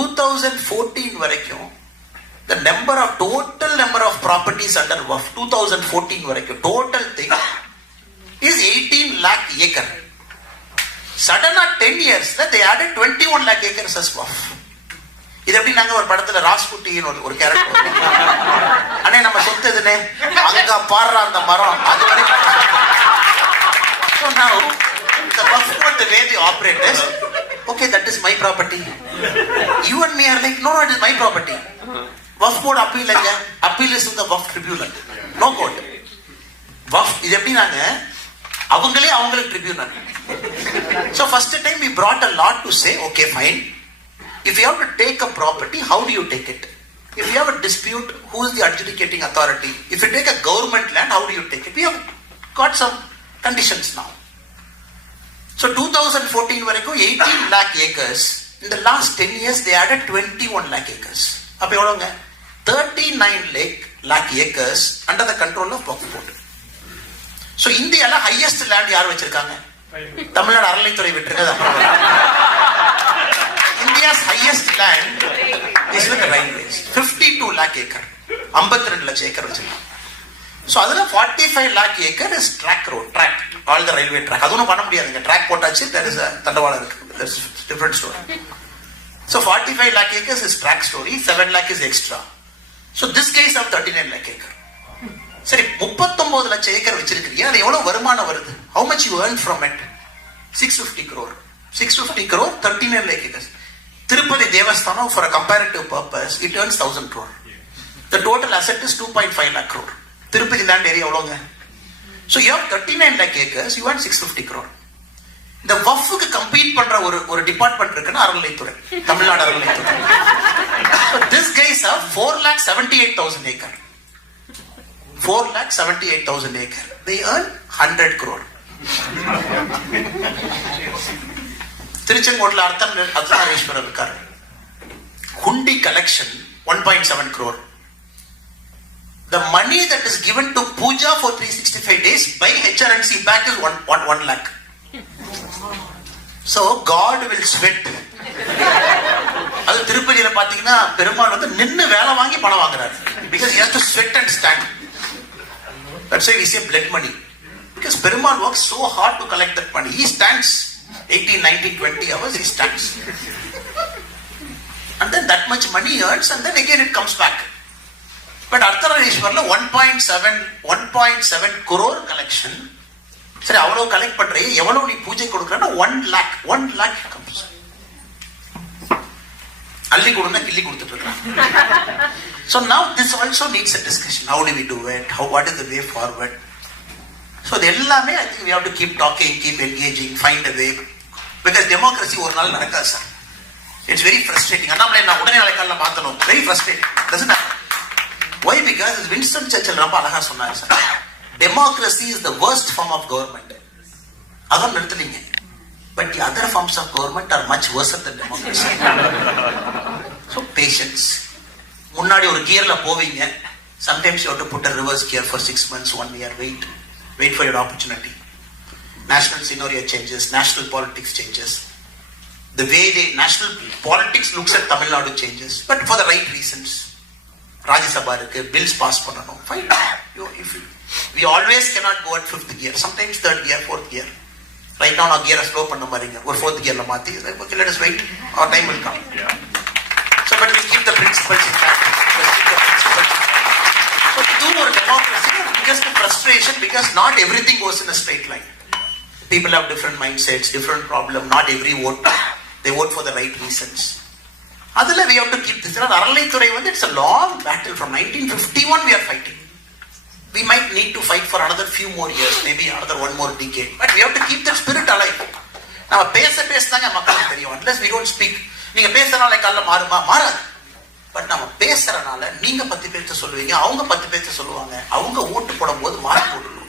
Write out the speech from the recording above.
Two thousand fourteen வரைக்கும் the number of total number of properties under Waqf two thousand fourteen வரைக்கும் total thing is eighteen lakh acre சடனா ten இயர்ஸ்ல they added twenty one lakh acres as Waqf இது எப்படி நாங்க ஒரு படத்துல ராஸ்குட்டின்னு ஒரு ஒரு கேரக்டர் அண்ணே நம்ம சொத்து எதுனே அங்க பாடுற அந்த மரம் அது வரைக்கும் So now, the buff the way they operate is, okay, that is my property. You and me are like, no, no, it is my property. Buff board appeal இல்லைங்க appeal is to the buff tribunal. No court. Buff, இது எப்படி நாங்க அவங்களே அவங்களுக்கு tribunal. So first time we brought a lot to say, okay, fine. If you have to take a property, how do you take it? If you have a dispute, who is the adjudicating authority? If you take a government land, how do you take it? We have got some conditions now. So 2014 வரைக்கும் 18 lakh acres. In the last 10 years, they added 21 lakh acres. அப்ப எவ்வளவுங்க? 39 lakh lakh acres under the control of Box Board. So இந்தியால highest land யார் வச்சிருக்காங்க? தமிழ்நாடு அறநிலைத்துறை விட்டுருங்க. India's highest land is with railways fifty two lakh acre ஐம்பத்தி ரெண்டு லட்சம் ஏக்கர் வச்சிருக்காங்க. ஸோ அதில் forty five lakh acre is track road track all the railway track அது ஒன்றும் பண்ண முடியாதுங்க. ட்ராக் போட்டாச்சு தட் இஸ் தண்டவாளம் இருக்கு. Different story so forty five lakh acres is track story seven lakh is extra so this case of thirty nine lakh acre சரி முப்பத்தொன்பது லட்சம் ஏக்கர் வச்சிருக்கீங்க அது எவ்வளோ வருமானம் வருது? How much you earn from it six fifty crore six fifty crore thirty nine lakh acres Tirupati Devasthanam for a comparative purpose it earns thousand crore the total asset is two point five lakh crore Tirupati land area எவ்வளோங்க so you have thirty nine lakh acres you have six fifty crore இந்த வஃப்க்கு compete பண்ற ஒரு ஒரு department இருக்குன்னு அறநிலைத்துறை தமிழ்நாடு அறநிலைத்துறை this guys are four lakh seventy eight thousand acre four lakh seventy eight thousand acre they earn hundred crore திருச்செங்கோட்டில் அர்த்தம் அர்த்தநாரீஸ்வரர் இருக்காரு. Hundi collection one point seven crore the money that is given to puja for 365 days by HRNC back is 1, 1, 1 lakh. So God will sweat அது திருப்பதியில பாத்தீங்கன்னா பெருமாள் வந்து நின்று வேலை வாங்கி பணம் வாங்குறாரு because has to sweat and stand that's I is a blood money because Perumal work so hard to collect that money he stands eighteen nineteen twenty hours he stands and then that much money earns and then again it comes back but அர்த்தநாரீஸ்வரில் one point seven one point seven crore collection சரி அவ்வளோ collect பண்றீ எவ்வளோ நீ பூஜை கொடுக்குறன்னா one lakh one lakh comes அள்ளி கொடுங்க கிள்ளி கொடுத்துட்டு இருக்கான் so now this also needs a discussion how do we do it how what is the way forward so அது எல்லாமே I think we have to keep talking keep engaging find a way because democracy ஒரு நாள் நடக்காது sir it's very frustrating Annamalai நான் உடனே நாளைக்கால மாற்றணும் very frustrating doesn't why because Winston Churchill ரொம்ப அழகா சொன்னார் sir democracy is the worst form of government அதான் நிறுத்துனீங்க. But the other forms of government are much worse than democracy. So patience முன்னாடி ஒரு கியர்ல போவீங்க. Sometimes you to put a reverse gear for six months one year wait wait for your opportunity national scenario changes national politics changes. The way they national politics looks at Tamil Nadu changes but for the right reasons. Rajya Sabha இருக்கு bills pass பண்ணணும் fine you if we always cannot go at fifth gear sometimes third gear fourth gear right now நான் கியரை slow பண்ண மாதிரிங்க ஒரு fourth கியர்ல மாத்தி okay let us wait our time will come so but we keep the principles intact Let's keep the principles so இது ஒரு democracy because the frustration because not everything goes in a straight line people have different mindsets different problem not every vote they vote for அதில் we have to keep this அறநிலைத்துறை வந்து it's a long battle from nineteen fifty one we are fighting we might need to fight for another few more years, maybe another one more decade. But we have to keep the spirit alive. நம்ம பேச பேச தாங்க மக்களுக்கு தெரியும் atlas we don't speak நீங்க பேசுறனால காலைல மாறுமா மாறாது பட் நம்ம பேசுறனால நீங்க பத்து பேர்த்த சொல்லுவீங்க அவங்க பத்து பேர்த்த சொல்லுவாங்க அவங்க ஓட்டு போடும் போது மாறக்கூடும்